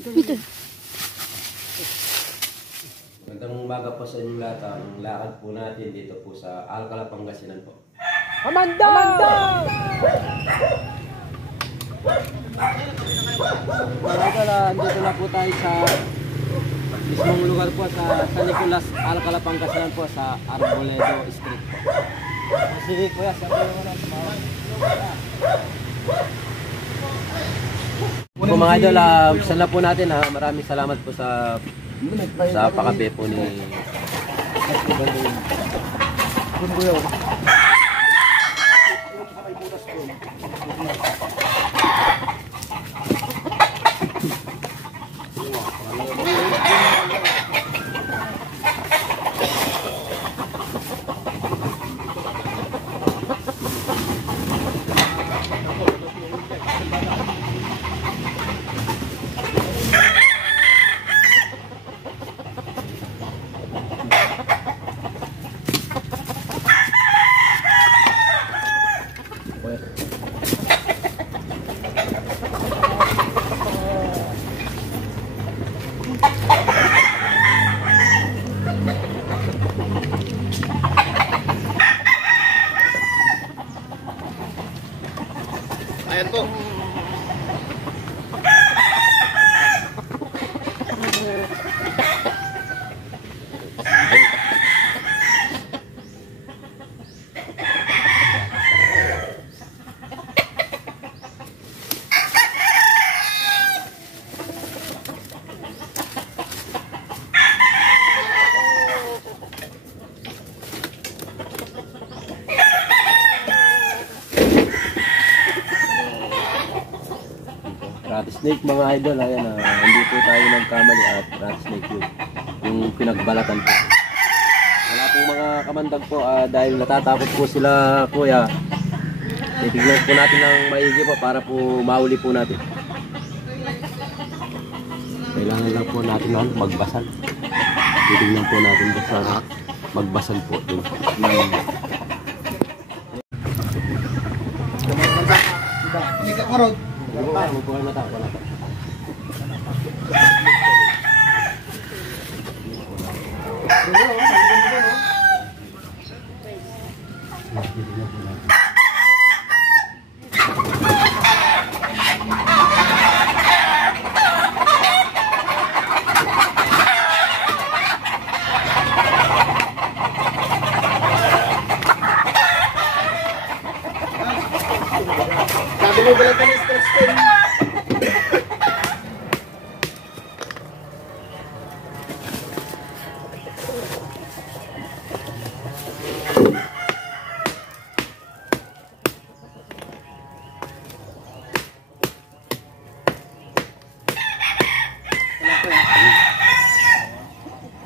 Ito. Magandang umaga po sa inyo lahat. Ang lakad po natin dito po sa Alcala, Pangasinan po. Amanda! Amanda! Andito na po tayo sa mismong lugar po sa San Nicolas, Alcala, Pangasinan po sa Arboledo Street po. Sige kuya, sabi mo na tumawag. Po mga idol, sana po natin maraming salamat po sa pakape po ni ayan po. Rattlesnake mga idol, ayan hindi po tayo nagkamali at rattlesnake yung pinagbalatan po. Wala pong mga kamandag po dahil natatakot po sila kuya. Titignan po natin ng maigi po para po mahuli po natin. Kailangan lang po natin magbasal. Titignan po natin po sana magbasal po din. Hindi ka karot. Huwag po kayo natakot. Sabi mo balik ka ni stress pen.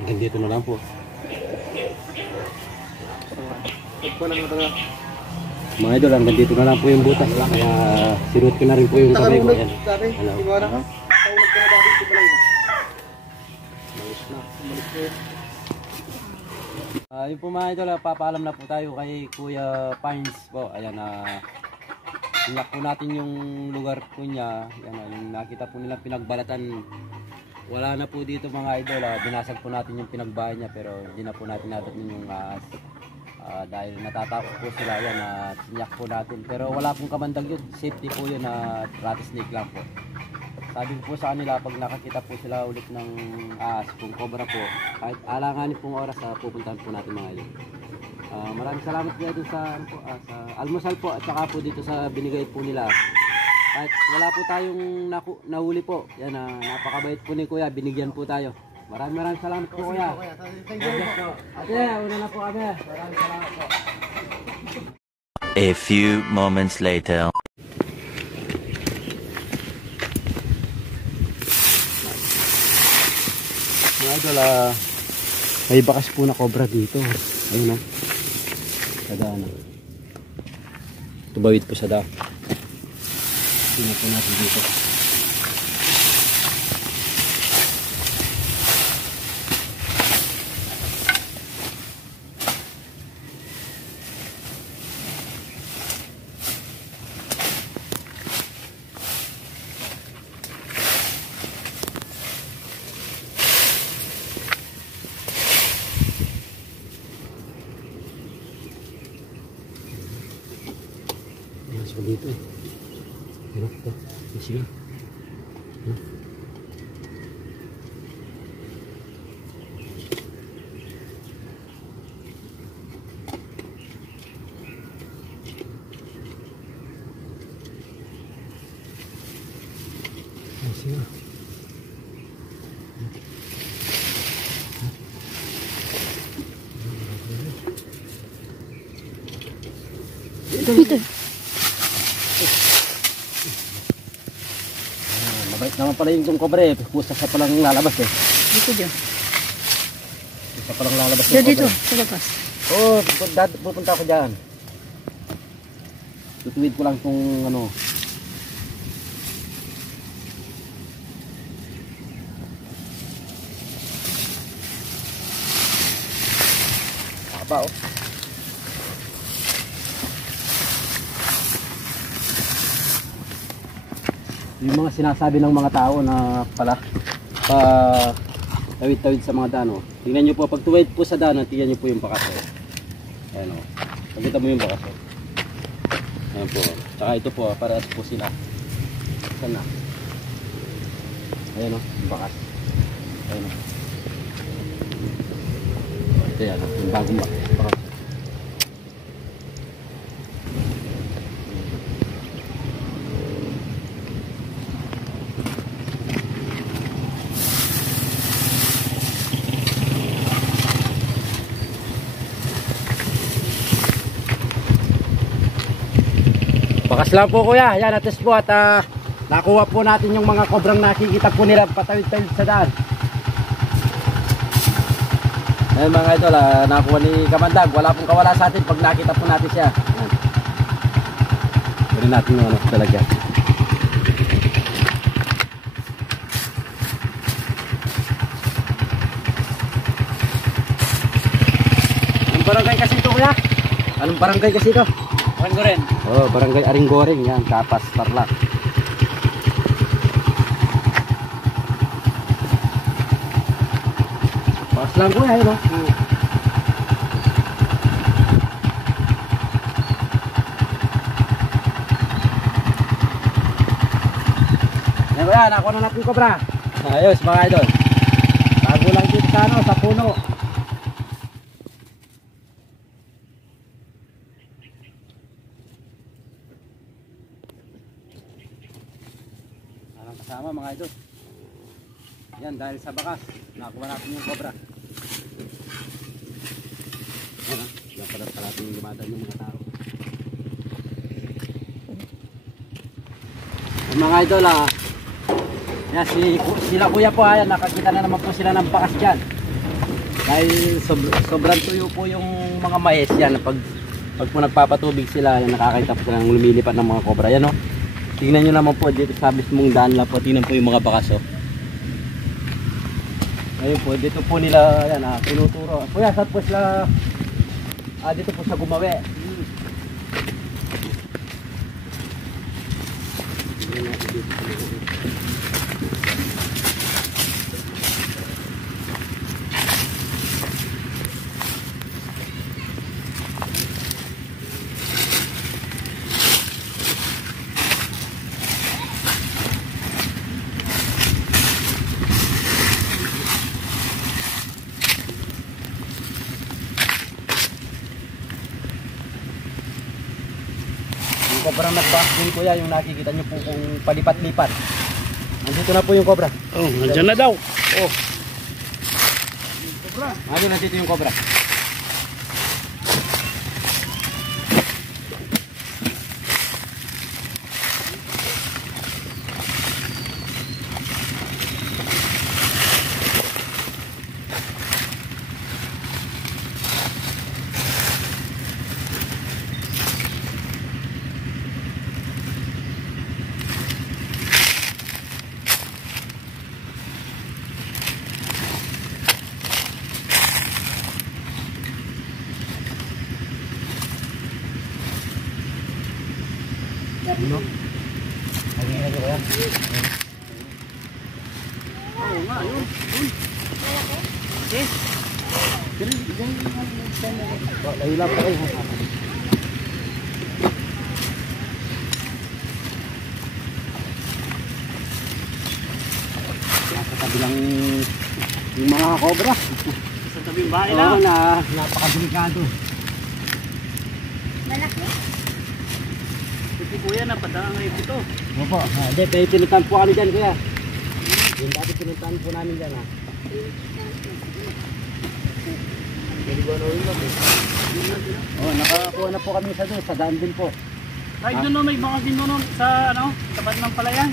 Hanggang dito na lang po. Mga idol, hanggang dito na lang po yung butas. Kaya sinut ko na rin po yung kamay ko. Ayan. Hello. Yun po mga idol, papaalam na po tayo kay Kuya Pines po. Ayan, sinyak po natin yung lugar po niya. Ayan, yung nakita po nilang pinagbalatan. Wala na po dito mga idol, binasag po natin yung pinagbahay niya pero hindi na po natin natin yung dahil natatakot po sila yan sinyak po natin pero wala pong kamandag yun, safety po yun rattlesnake lang po. Sabi ko po sa kanila pag nakakita po sila ulit ng kung cobra po kahit alanganin pong oras pupuntahan po natin mga idol. Maraming salamat po dito sa almusal po at saka po dito sa binigay po nila. Kahit wala po tayong nahuli po, yan napakabait po ni Kuya, binigyan po tayo. Maraming salamat po Kuya. Ate, una na po kami. Maraming salamat po. A few moments later. Mga idol, may bakas po na cobra dito. Ayun sa daan. Tubawid po sa daan. Tingnan po natin dito. Pasok dito eh. Ano ito? Sige. Sige. Dito. Mabait naman pala yung kobra eh. Pusa sa palang lalabas eh. Dito dyan. Pusa palang lalabas Dito, yung dito. kobra. Sa labas. Oo, pupunta ako dyan. Tutuwid ko lang kung ano. Apa oh. Yung mga sinasabi ng mga tao na pala tawid-tawid sa mga dano. Tingnan nyo po, pag tuwid po sa dano, tingnan nyo po yung bakas. Ayan o. Pagkita mo yung bakas. Ayan po. Tsaka ito po, parehas po sila. Saan na? Ayan o, yung bakas. Ayan o. Ito yan o, yung bagong bakas. Bakas lang po kuya, yan atis po at nakuha po natin yung mga kobrang nakikita po nila patawid-tawid sa daan. Ayan mga idol, nakuha ni Kamandag, wala pong kawala sa atin pag nakita po natin siya. Ayan. Pwede natin yung ano talaga. Anong barangay kasi ito kuya? Anong barangay kasi ito? Aringgoren. Oh, barangay Aringgoren yan, Kapas, Tarlac. Pas lang ko yan, no? Yan ko yan, nakuha na natin yung kobra. Ayos mga idol. Bago lang dito sa ano, sa puno. Kasama mga idol. Yan dahil sa bakas nakuha natin yung cobra. Yan ha, yan pala natin yung lumadan yung mga tao. Yung mga idol yan, sila kuya po yan, nakakita na naman po sila ng bakas dyan. Dahil sobrang tuyo po yung mga mais yan. Pag po nagpapatubig sila, yan, nakakita po sila ng lumilipat ng mga cobra. Yan o. Tingnan nyo naman po dito sa mismong daan lang po. Tingnan po yung mga bakas oh. Ayun po, dito po nila yan, tinuturo. Kuya, saan po sila dito po sa Gumawe. Sobrang nagbaas din kuya yung nakikita nyo po kung palipat-lipat. Nandito na po yung cobra. Oh, nandiyan na daw. Oh. Cobra. Nandito yung cobra. Ano? Lagi lagi kuya. Oh, nga, yun. Okay. Lahilap pa kayo. sa kabilang yung mga cobra. Sa tabing bahay Oo, lang. na napakadelikado. Malaki. Kasi kuya, napadaan ngayon ito. Opo, hindi, pero pinuntahan po kami dyan kuya. Yung dati pinuntahan po namin dyan ha. Oh, nakakuha na po kami sa doon, sa daan din po. Kahit doon no, may baka din doon no, sa ano, tapat ng palayan.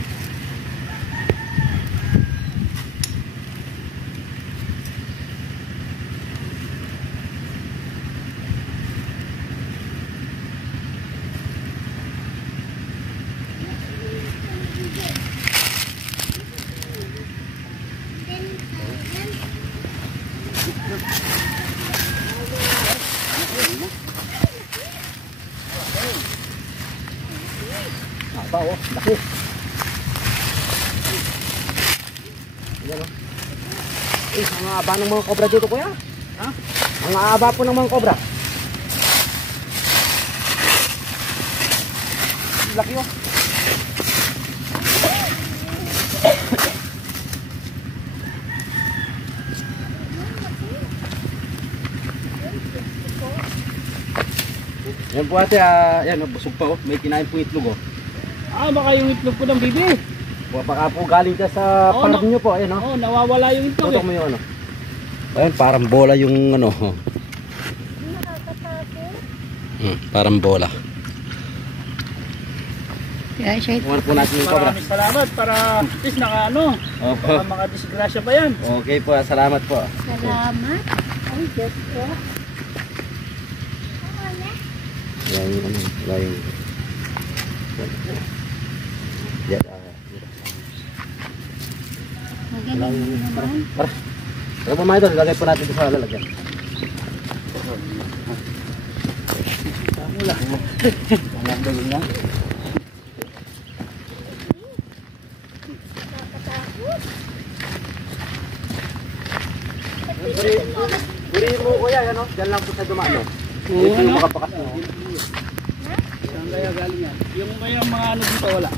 Aba oh, laki. Ayan oh. Ang haba ng mga cobra dito kuya. Ha? Ang haba po ng mga cobra. Laki oh. Yan po ate, yan, busog pa oh. May kinain po itlog oh. Ah, baka yung itlog ko ng bibi. Baka po galing ka sa Oo, panag nyo po, ayan oh. Oh, nawawala yung itlog Tutok mo yung ano. Ayun, parang bola yung ano. Parang bola. Kaya siya Kuhan po natin yung cobra. Maraming salamat para at least naka ano. Opo. Baka makadisgrasya pa yan. Okay po, salamat po. salamat. Ay, Diyos ko. Yan yung ano, yan yung... Yan, Magaling naman. Tara po mga idol, lagay po natin ito sa lalagyan. Wala. Wala ba yun yan? Purihin mo kuya, ano? Diyan lang po sa dumaan. Oo, Ito yung ano? makapakas mo. Saan kaya galing yan? Yung may mga ano dito wala.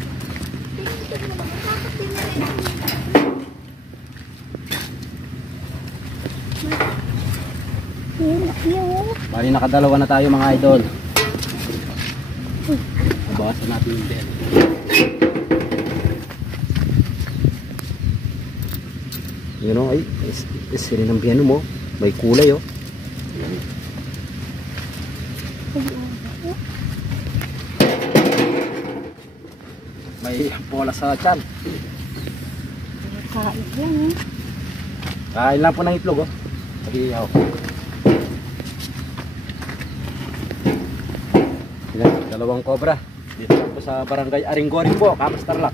Bali nakadalawa na tayo mga idol. Nabawasan natin yung bell. Yun o, ay, sinin ang piano mo. May kulay o. May bola sa tiyan. Kain yan eh. Kain lang po ng itlog o. Pag-iihaw. Yan, dalawang cobra. Dito po sa barangay Aringgoring po, Camas Tarlac.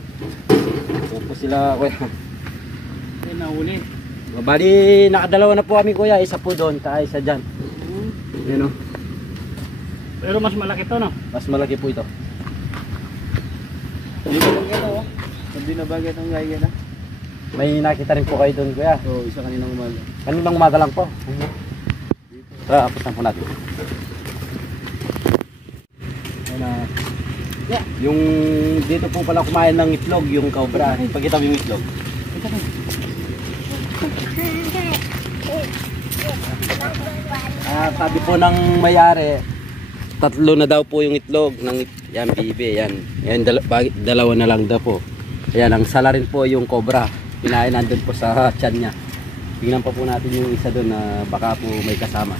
Ito po sila, kuya. Ay, nahuli. Bali, nakadalawa na po kami kuya. Isa po doon, isa dyan. Yan o. Pero mas malaki to no? Mas malaki po ito. Hindi ko lang ito oh. Hindi na bagay itong gaya na. May nakita rin po kayo doon kuya. Oo, isa kaninang umaga. Kaninang umaga lang po. Tara, aputan po natin. Yeah. Yung dito po pala kumain ng itlog, yung cobra. Pagkita mo yung itlog. Sabi po ng mayari, 3 na daw po yung itlog ng yan bibi, yan. Yan dalawa na lang daw po. Ayan, ang sala rin po yung cobra. Pinain nandun po sa tiyan niya. Tingnan pa po natin yung isa doon na baka po may kasama.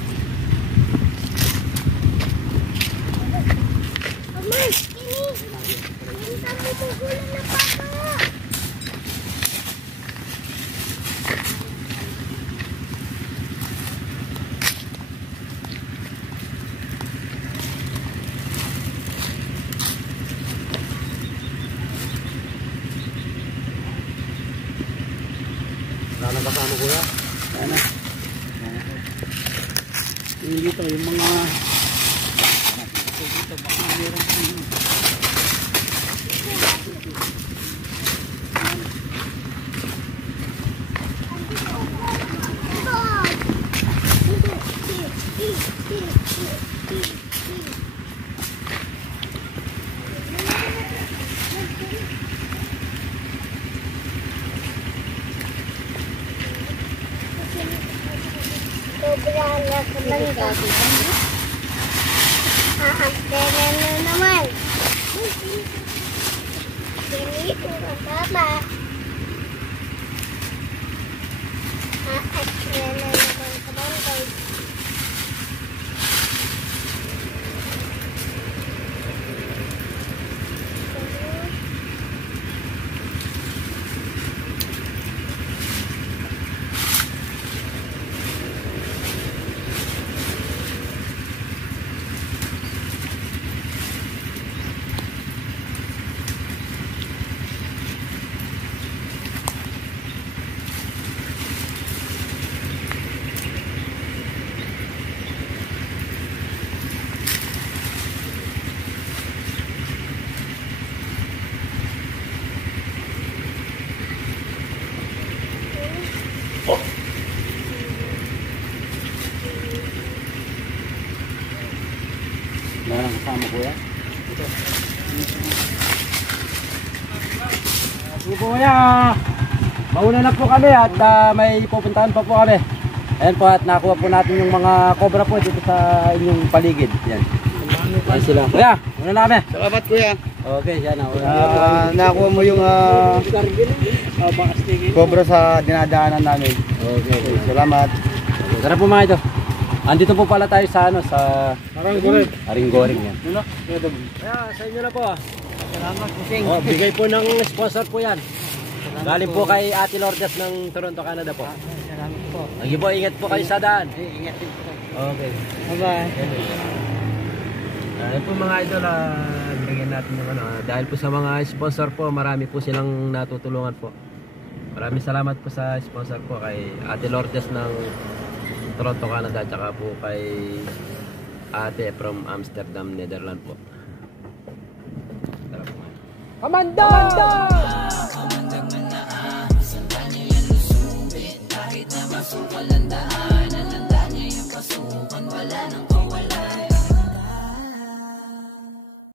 Wala nang kasama kuya. Ano? Yung dito, yung mga dito, baka meron Aaksaya na naman. Ganito ang baba. Aaksaya na naman sa bangkay. Meron ang kasama kuya. So kuya, mauna na po kami at may pupuntahan pa po kami. Ayan po at nakuha po natin yung mga cobra po dito sa inyong paligid. Yan. Ayan sila. Kuya, muna na kami. Salamat kuya. Okay, yan na. Nakuha mo yung cobra sa dinadaanan namin. Okay. Salamat. Tara po mga ito. Andito po pala tayo sa ano, sa Aringgoring yan. Kaya sa inyo na po. Salamat po, Sing. Oh, bigay po ng sponsor po yan. Galing po kay Ate Lourdes ng Toronto, Canada po. Salamat po. Lagi po, ingat po kayo sa daan. Ingat din po. Okay. Bye-bye. Ayun po mga idol, bigyan natin yung ano. Dahil po sa mga sponsor po, marami po silang natutulungan po. Maraming salamat po sa sponsor po kay Ate Lourdes ng Toronto, Canada, tsaka po kay Ate from Amsterdam, Netherlands po. Tara po. Kamanda!